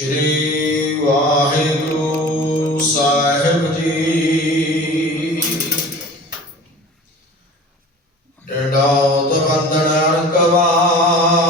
ਸ਼੍ਰੀ ਵਾਹਿਗੁਰੂ ਸਾਹਿਬ ਜੀ। ਡਡਾਉਤ ਬੰਦਨ ਅਰਕਵਾ।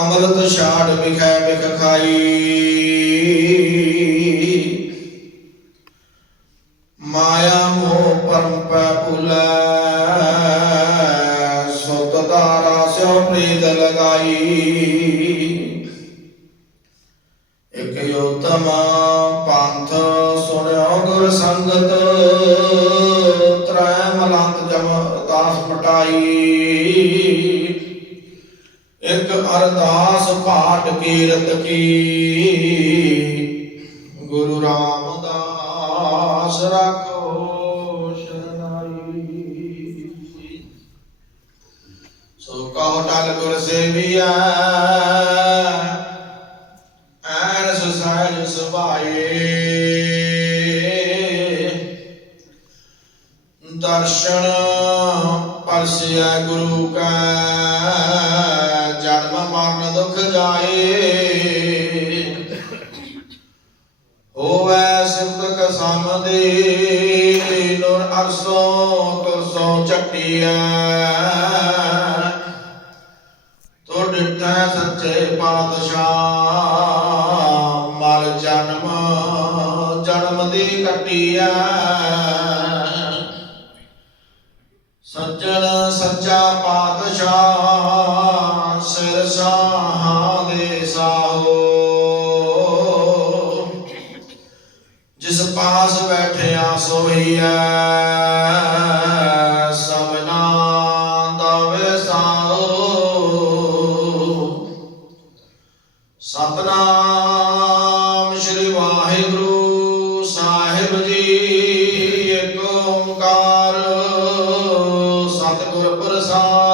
ਅੰਮ੍ਰਿਤ ਛਾੜ ਵਿਖੈ ਵਿਖ ਖਾਈ। ਮਾਇਆ ਮੋਹ ਪਰਮ ਪੈ ਭੁਲੈ ਸੁਤ ਤਾਰਾ ਸਿਉ ਪ੍ਰੀਤ ਲਗਾਈ। ਇਕ ਯੋਤਮਾ ਅਰਦਾਸ ਪਾਠ ਕੀਰਤ ਕੀ। ਗੁਰੂ ਰਾਮਦਾਸ ਰਾਖੋ ਸ਼ਰਨਾਈ। ਸੋ ਕਹੋ ਟਲ ਗੁਰ ਸੇਵੀਐ ਐਨ ਸੁਸਾਇ ਸੁਭਾਏ। ਦਰਸ਼ਨ ਪਰਸਿਆ ਗੁਰੂ ਕਾ। ਮਰਨ ਦੁਖ ਜਾਏ। ਹੋਵੈ ਸਿਮਤਕ ਸਮਦੇ ਨੂਰ ਅਰਸੋਂ ਤੁਰਸੋਂ ਚੱਟਿਆ ਤੋ ਡਿਠੈ ਸੱਚੇ ਪਾਤਸ਼ਾਹ, ਮਲ ਜਨਮ ਜਨਮ ਦੀ ਕੱਟਿਆ ਸੱਜਣ ਸੱਚਾ ਬੈਠਿਆ ਸੋਈਐ ਸਭਨਾ ਦਾ ਵਿਸਾਓ ਸਤਨਾਮ ਸ੍ਰੀ ਵਾਹਿਗੁਰੂ ਸਾਹਿਬ ਜੀ ਏਕ ਓੰਕਾਰ। ਸਤਿਗੁਰ ਪ੍ਰਸਾਦ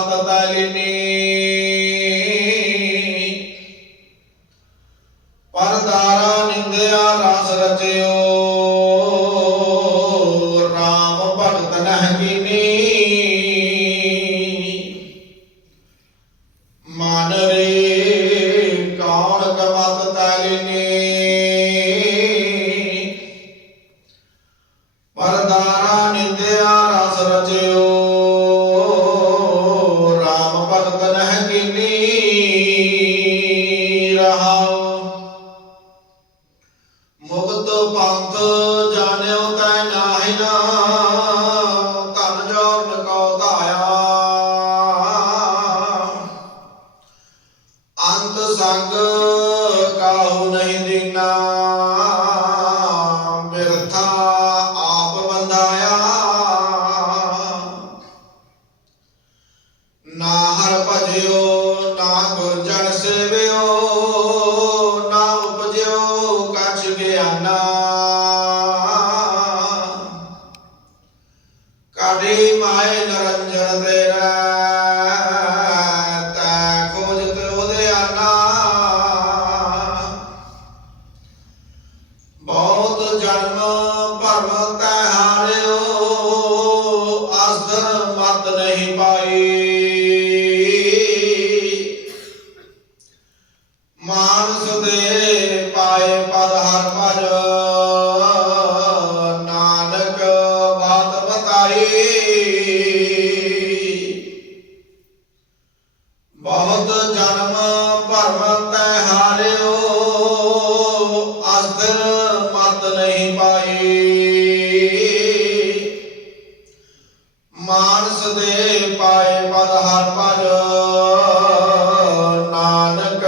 ਕੌਣ ਕਮਤ ਪਰਦਾਰਾ ਨਿੰਦਿਆ ਰਸ ਰਚਿਓ RAM ਭਗਤ ਨਹਿ ਕੀਨੀ ਮਨ ਰੇ ਸੰਗ ਕਾਹੂ ਨਹੀਂ ਦੀਨਾ ਜਨਮ ਭਰਮ ਮਾਨਸ ਪਾਏ ਨਾਨਕ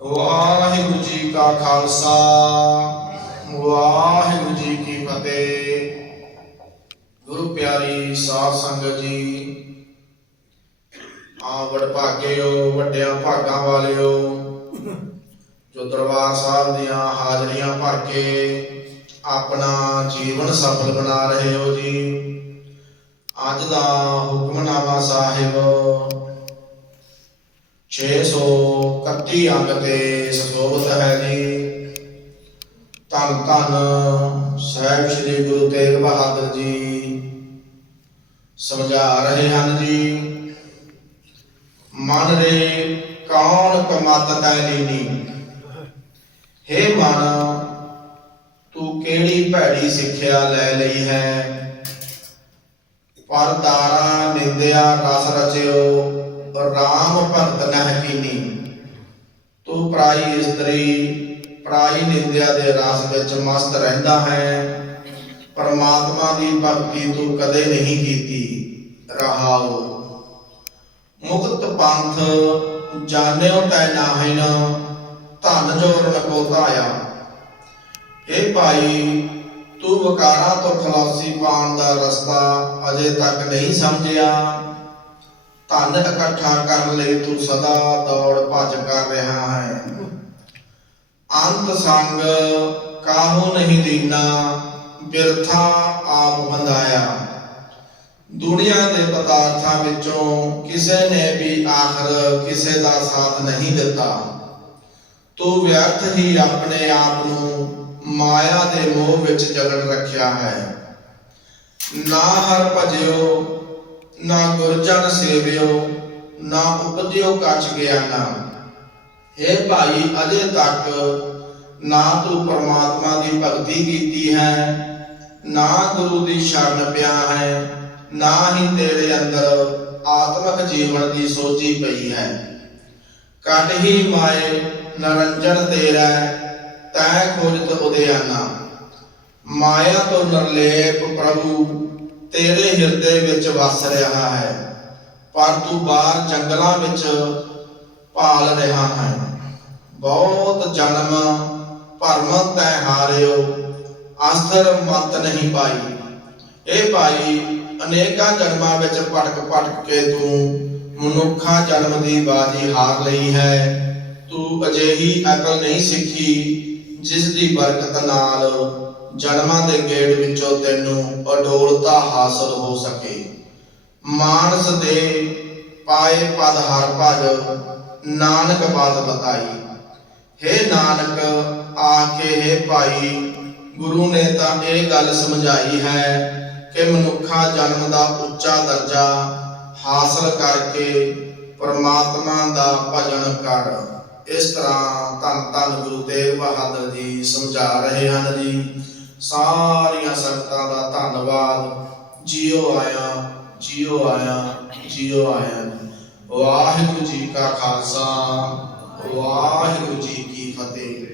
ਵਾਹਿਗੁਰੂ ਜੀ ਕਾ ਖਾਲਸਾ, ਵਾਹਿਗੁਰੂ ਜੀ ਕੀ ਫਤਿਹ। ਗੁਰੂ ਪਿਆਰੀ ਸਾਧ ਸੰਗਤ ਜੀ ਆ ਵਡਭਾਗੇ ਵੱਡਿਆਂ ਭਾਗਾਂ ਵਾਲਿਓ ਜੋ ਦਰਬਾਰ ਸਾਹਿਬ ਦੀਆਂ ਹਾਜ਼ਰੀਆਂ ਭਰ ਕੇ ਆਪਣਾ ਜੀਵਨ ਸਫਲ ਬਣਾ ਰਹੇ ਹੋ ਜੀ। ਅੱਜ ਦਾ ਹੁਕਮਨਾਮਾ ਸਾਹਿਬ 631 ਅੰਗ ਤੇ ਸੁਸ਼ੋਭਿਤ ਹੈ ਜੀ। ਧੰਨ ਧੰਨ ਸਾਹਿਬ ਸ੍ਰੀ ਗੁਰੂ ਤੇਗ ਬਹਾਦਰ ਜੀ ਸਮਝਾ ਰਹੇ ਹਨ ਜੀ। ਮਨ ਰੇ ਕੌਣ ਕਮਤ ਤੈ ਲੀਨੀ? ਹੇ ਮਨ, ਤੂੰ ਕਿਹੜੀ ਭੈੜੀ ਸਿੱਖਿਆ ਲੈ ਲਈ ਹੈ? ਪਰ ਦਾਰਾ ਨਿੰਦਿਆ ਰਸ ਰਚਿਓ, ਰਾਮ ਭਗਤ ਨਹਿ ਕੀਨੀ। ਤੂੰ ਪਰਾਈ ਇਸਤਰੀ, ਪਰਾਈ ਨਿੰਦਿਆ ਦੇ ਰਸ ਵਿੱਚ ਮਸਤ ਰਹਿੰਦਾ ਹੈ। ਪਰਮਾਤਮਾ ਦੀ ਭਗਤੀ ਤੂੰ ਕਦੇ ਨਹੀਂ ਕੀਤੀ, ਰਹਾਓ। ਮੁਕਤ ਪੰਥ, ਜਾਣਿਓ ਤੈ ਨਾਹਿਨ ਧਨ ਜੋਰਨ ਕੋ ਧਾਇਆ ਇਹ ਭਾਈ, ਤੂੰ ਵਕਾਰਾਂ ਤੋਂ ਖਲਾਸੀ ਪਾਉਣ ਦਾ ਰਸਤਾ ਅਜੇ ਤੱਕ ਨਹੀਂ ਸਮਝਿਆ। ਧਨ ਇਕੱਠਾ ਕਰਨ ਲਈ ਤੂੰ ਸਦਾ ਦੌੜ ਭੱਜ ਕਰ ਰਿਹਾ ਹੈ। ਅੰਤ ਸੰਗ ਕਾਹੂ ਨਹੀਂ ਦੀਨਾ, ਬਿਰਥਾ ਆਪ ਬੰਦਾਇਆ ਦੁਨੀਆ ਦੇ ਪਦਾਰਥਾਂ ਵਿੱਚੋਂ ਕਿਸੇ ਨੇ ਵੀ ਆਖਰ ਕਿਸੇ ਦਾ ਸਾਥ ਨਹੀਂ ਦਿੱਤਾ। ਤੂੰ ਵਿਅਰਥ ਹੀ ਆਪਣੇ ਆਪ ਨੂੰ ਮਾਇਆ ਦੇ ਮੋਹ ਵਿੱਚ ਜਕੜ ਰੱਖਿਆ ਹੈ। ਨਾ ਹਰ ਭਜਿਓ, ਨਾ ਗੁਰਜਨ ਸੇਵਿਓ, ਨਾ ਉਪਜਿਓ ਕਛ ਗਿਆਨਾ। ਇਹ ਭਾਈ, ਅਜੇ ਤੱਕ ਨਾ ਤੂੰ ਪਰਮਾਤਮਾ ਦੀ ਭਗਤੀ ਕੀਤੀ ਹੈ, ਨਾ ਗੁਰੂ ਦੀ ਸ਼ਰਨ ਪਿਆ ਹੈ, ਨਾ ਹੀ ਤੇਰੇ ਅੰਦਰ ਆਤਮਿਕ ਜੀਵਨ ਦੀ ਸੋਚੀ ਪਈ ਹੈ। ਕਟ ਹੀ ਮਾਏ ਨਰੰਜਨ ਤੇਰਾ ਤੈ ਖੋਜਤ ਉਦਿਆਨਾ ਮਾਇਆ ਤੋਂ ਨਿਰਲੇਪ ਪ੍ਰਭੂ ਤੇਰੇ ਹਿਰਦੇ ਵਿੱਚ ਵਸ ਰਿਹਾ ਹੈ, ਪਰ ਤੂੰ ਬਾਹਰ ਜੰਗਲਾਂ ਵਿੱਚ ਭਾਲ ਰਿਹਾ ਹੈ। ਬਹੁਤ ਜਨਮ ਭਰਮ ਤੈ ਹਾਰਿਓ ਅਸਥਰ ਮਤ ਨਹੀਂ ਪਾਈ। ਇਹ ਭਾਈ ਅਨੇਕਾਂ ਜਨਮਾਂ ਵਿੱਚ ਭਟਕ ਭਟਕ ਕੇ ਤੂੰ ਮਨੁੱਖਾ ਜਨਮ ਦੀ ਬਾਜੀ ਹਾਰ ਲਈ ਹੈ। ਤੂੰ ਅਜਿਹੀ ਅਕਲ ਨਹੀਂ ਸਿੱਖੀ, ਜਿਸ ਦੀ ਬਰਕਤ ਨਾਲ ਜਨਮਾਂ ਦੇ ਗੇੜ ਵਿੱਚੋਂ ਤੈਨੂੰ ਅਡੋਲਤਾ ਹਾਸਲ ਹੋ ਸਕੇ। ਮਾਨਸ ਦੇ ਪਾਏ ਪਦ ਹਰ ਭਜ, ਨਾਨਕ ਬਾਤ ਬਤਾਈ। ਹੇ ਨਾਨਕ ਆ ਕੇ ਹੇ ਭਾਈ, ਗੁਰੂ ਨੇ ਤਾਂ ਇਹ ਗੱਲ ਸਮਝਾਈ ਹੈ ਕਿ ਮਨੁੱਖਾ ਜਨਮ ਦਾ ਉੱਚਾ ਦਰਜਾ ਹਾਸਲ ਕਰਕੇ ਪਰਮਾਤਮਾ ਦਾ ਭਜਨ ਕਰ। ਇਸ ਤਰ੍ਹਾਂ ਧੰਨ ਧੰਨ ਗੁਰੂ ਤੇਗ ਬਹਾਦਰ ਜੀ ਸਮਝਾ ਰਹੇ ਹਨ ਜੀ। ਸਾਰੀਆਂ ਸੰਗਤਾਂ ਦਾ ਧੰਨਵਾਦ। ਜੀਓ ਆਇਆ ਜੀਓ ਆਇਆ ਜੀਓ ਆਇਆ। ਵਾਹਿਗੁਰੂ ਜੀ ਕਾ ਖਾਲਸਾ, ਵਾਹਿਗੁਰੂ ਜੀ ਕੀ ਫਤਿਹ।